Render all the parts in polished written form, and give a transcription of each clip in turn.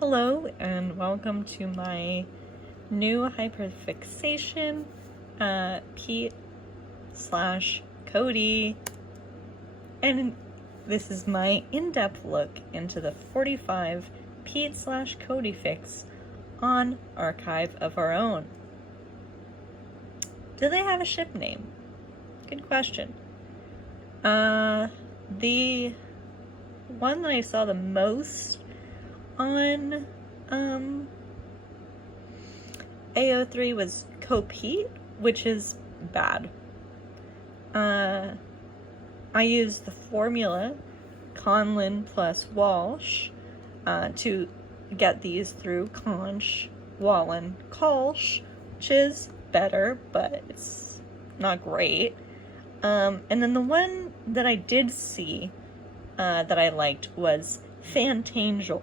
Hello and welcome to my new hyperfixation, Pete / Cody, and this is my in-depth look into the 45 Pete / Cody fics on Archive of Our Own. Do they have a ship name? Good question. The one that I saw the most on AO3 was Copete, which is bad. I used the formula Conlin plus Walsh to get these through Conch, Wallen, Kolsch, which is better, but it's not great. And then the one that I did see that I liked was Fantangel.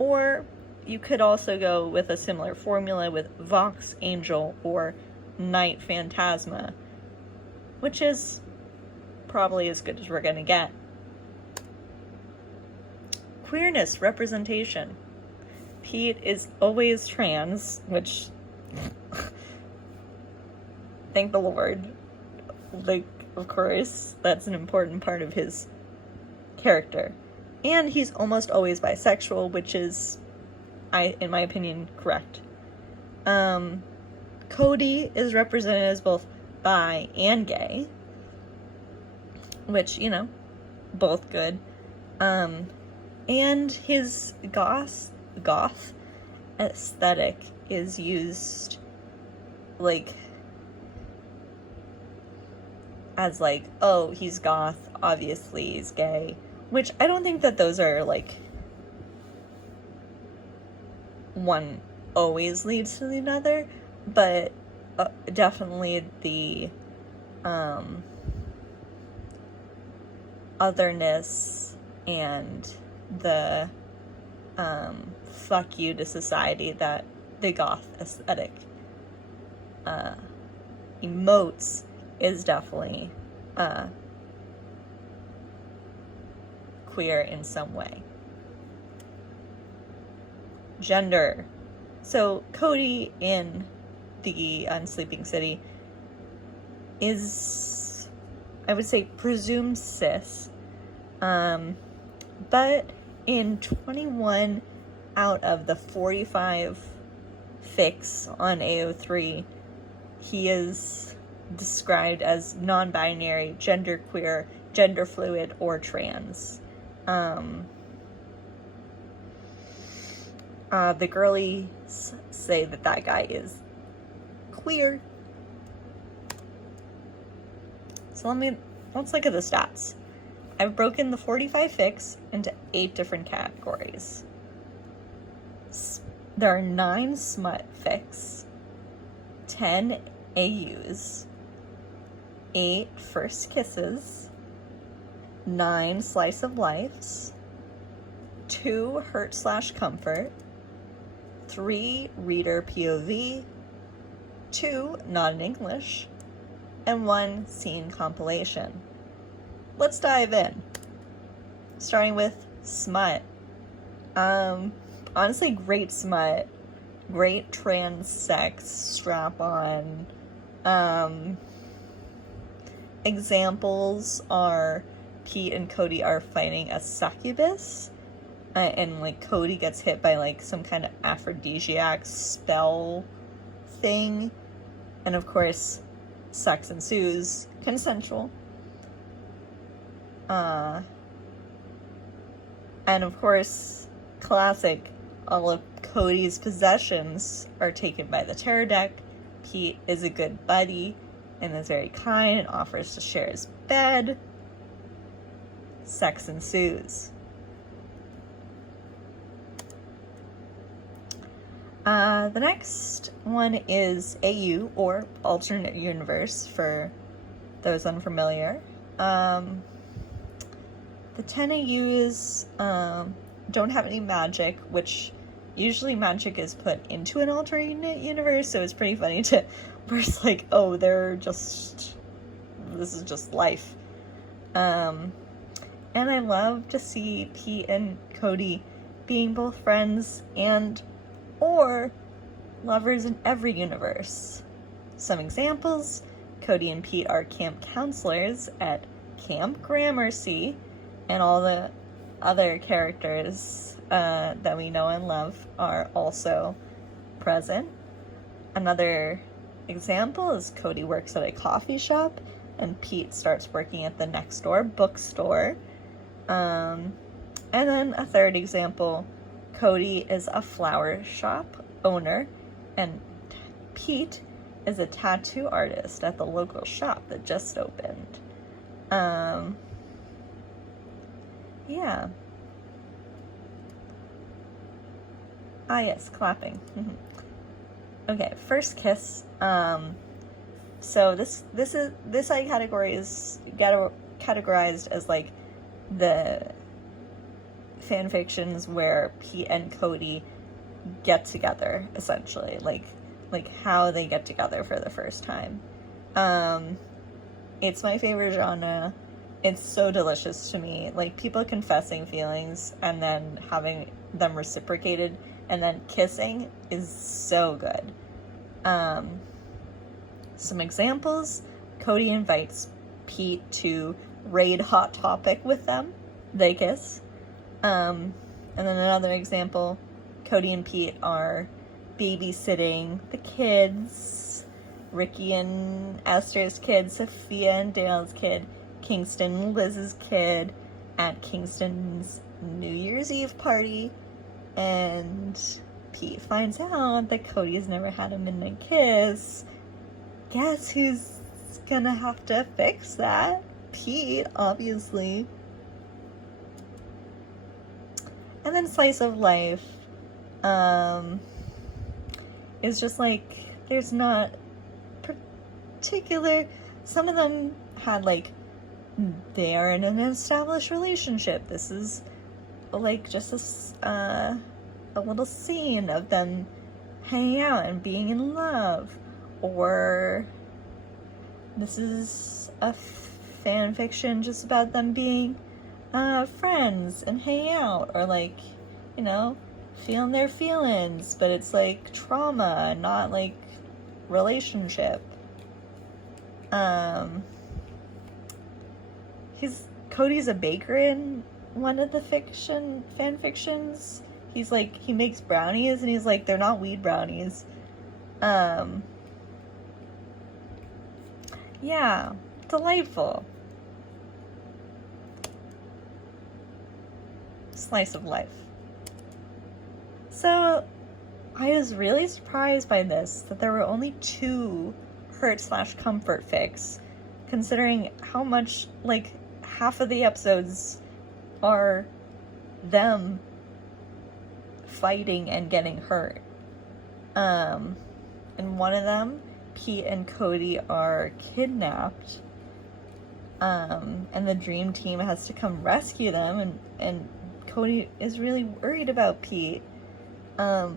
Or you could also go with a similar formula with Vox Angel or Night Phantasma, which is probably as good as we're gonna get. Queerness representation. Pete is always trans, which thank the Lord. Like, of course, that's an important part of his character. And he's almost always bisexual, which is, in my opinion, correct. Cody is represented as both bi and gay, which, both good. And his goth aesthetic is used, as oh, he's goth, obviously he's gay. Which I don't think that those are, one always leads to the other, but definitely the otherness and the fuck you to society that the goth aesthetic emotes is definitely queer in some way. Gender. So Cody in the Unsleeping City is, I would say, presumed cis, but in 21 out of the 45 fics on AO3, he is described as non-binary, genderqueer, gender fluid, or trans. The girlies say that guy is queer. So let's look at the stats. I've broken the 45 fics into 8 different categories. There are 9 smut fics, 10 AUs, 8 first kisses, 9 slice of lifes, 2 hurt / comfort, 3 reader POV, 2 not in English, and 1 scene compilation. Let's dive in. Starting with smut. Honestly, great smut. Great trans sex strap-on. Examples are Pete and Cody are fighting a succubus, and Cody gets hit by some kind of aphrodisiac spell thing, and of course sex ensues, consensual. And of course, classic, all of Cody's possessions are taken by the terror deck. Pete is a good buddy and is very kind and offers to share his bed. Sex ensues. The next one is AU, or alternate universe, for those unfamiliar. The 10 AUs don't have any magic, which usually magic is put into an alternate universe, so it's pretty funny to where it's oh, this is just life. And I love to see Pete and Cody being both friends and or lovers in every universe. Some examples: Cody and Pete are camp counselors at Camp Gramercy, and all the other characters that we know and love are also present. Another example is Cody works at a coffee shop and Pete starts working at the next door bookstore. And then a third example, Cody is a flower shop owner and Pete is a tattoo artist at the local shop that just opened. Yeah. Ah, yes, clapping. Okay, first kiss. So this I categorized as like the fan fictions where Pete and Cody get together, essentially, like how they get together for the first time. It's my favorite genre. It's so delicious to me. Like, people confessing feelings and then having them reciprocated and then kissing is so good. Some examples: Cody invites Pete to raid Hot Topic with them. They kiss. And then another example, Cody and Pete are babysitting the kids. Ricky and Esther's kid, Sophia and Dale's kid, Kingston and Liz's kid at Kingston's New Year's Eve party. And Pete finds out that Cody's never had a midnight kiss. Guess who's gonna have to fix that? Pete, obviously. And then slice of life is just like, there's not particular, some of them had like, they are in an established relationship. This is like just a little scene of them hanging out and being in love. Or this is a fan fiction just about them being friends and hanging out, or like, you know, feeling their feelings, but it's like trauma, not like relationship. Cody's a baker in one of the fan fictions. He's like, he makes brownies and he's like, they're not weed brownies. Yeah, delightful. Slice of life. So, I was really surprised by this, that there were only 2 hurt/comfort fics, considering how much, like, half of the episodes are them fighting and getting hurt. In one of them, Pete and Cody are kidnapped, and the dream team has to come rescue them, and Cody is really worried about Pete. Oh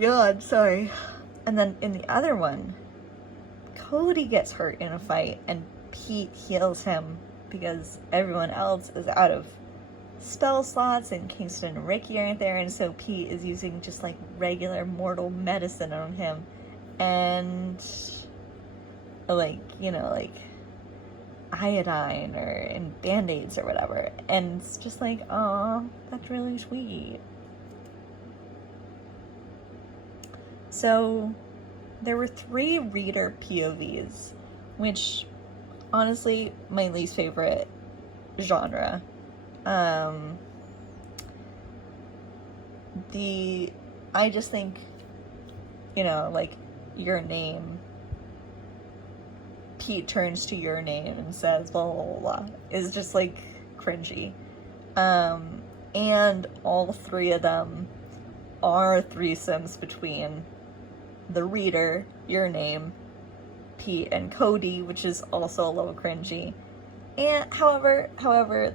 God, sorry. And then in the other one, Cody gets hurt in a fight and Pete heals him because everyone else is out of spell slots and Kingston and Ricky aren't there, and so Pete is using just like regular mortal medicine on him, and like, you know, like iodine or in band-aids or whatever, and it's just like, oh, that's really sweet. So there were 3 reader POVs, which honestly my least favorite genre. I just think, you know, like, your name, Pete turns to your name and says blah blah blah, blah is just like cringy. And all 3 of them are threesomes between the reader, your name, Pete, and Cody, which is also a little cringy. And however,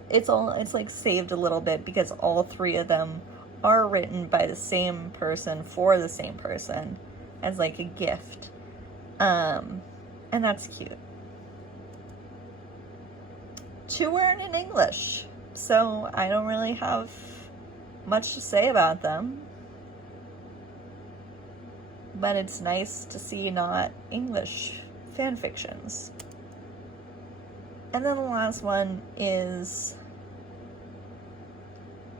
it's like saved a little bit because all 3 of them are written by the same person for the same person as like a gift. And that's cute. 2 weren't in English, so I don't really have much to say about them, but it's nice to see not English fan fictions. And then the last one is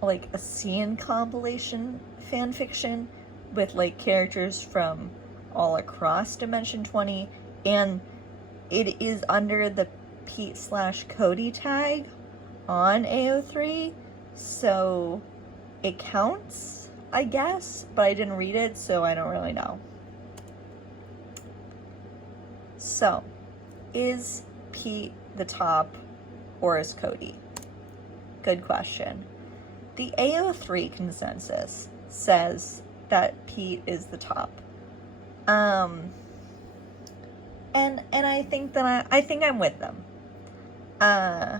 like a scene compilation fan fiction with like characters from all across Dimension 20, and it is under the Pete/Cody tag on AO3, so it counts, I guess, but I didn't read it, so I don't really know. So, is Pete the top, or is Cody? Good question. The AO3 consensus says that Pete is the top. And I think that I think I'm with them. I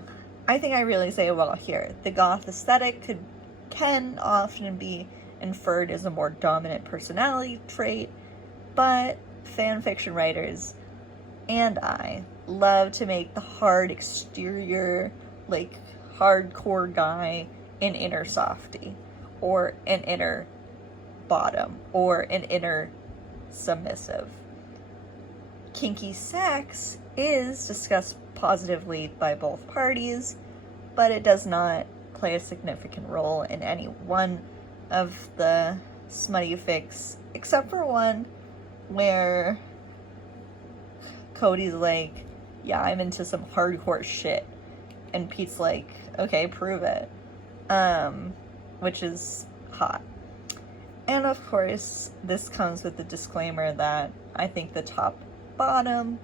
think I really say well here. The goth aesthetic can often be inferred as a more dominant personality trait, but fan fiction writers and I love to make the hard exterior, like hardcore guy an inner softie, or an inner bottom, or an inner submissive. Kinky sex is discussed positively by both parties, but it does not play a significant role in any one of the smutty fics, except for one where Cody's like, yeah, I'm into some hardcore shit, and Pete's like, okay, prove it, which is hot. And of course, this comes with the disclaimer that I think the top bottom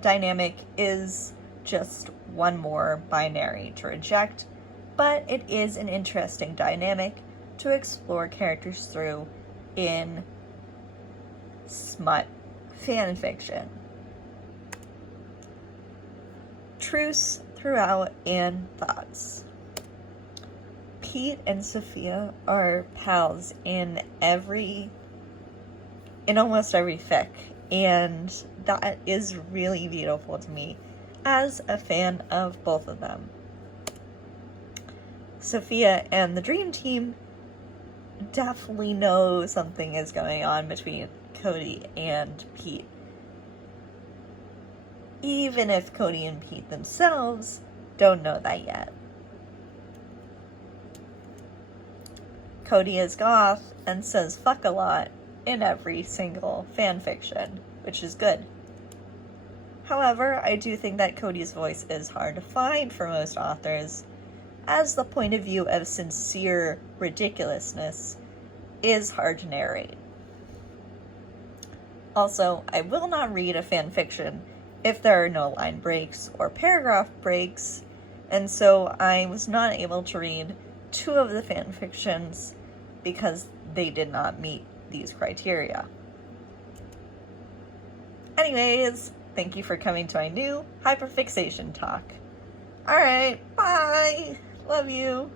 dynamic is just one more binary to reject, but it is an interesting dynamic to explore characters through in smut fan fiction. Truce throughout and thoughts. Pete and Sophia are pals in almost every fic, and that is really beautiful to me as a fan of both of them. Sophia and the Dream Team definitely know something is going on between Cody and Pete, even if Cody and Pete themselves don't know that yet. Cody is goth and says fuck a lot in every single fanfiction, which is good. However, I do think that Cody's voice is hard to find for most authors, as the point of view of sincere ridiculousness is hard to narrate. Also, I will not read a fanfiction if there are no line breaks or paragraph breaks, and so I was not able to read 2 of the fanfictions because they did not meet these criteria. Anyways, thank you for coming to my new hyperfixation talk. Alright, bye! Love you!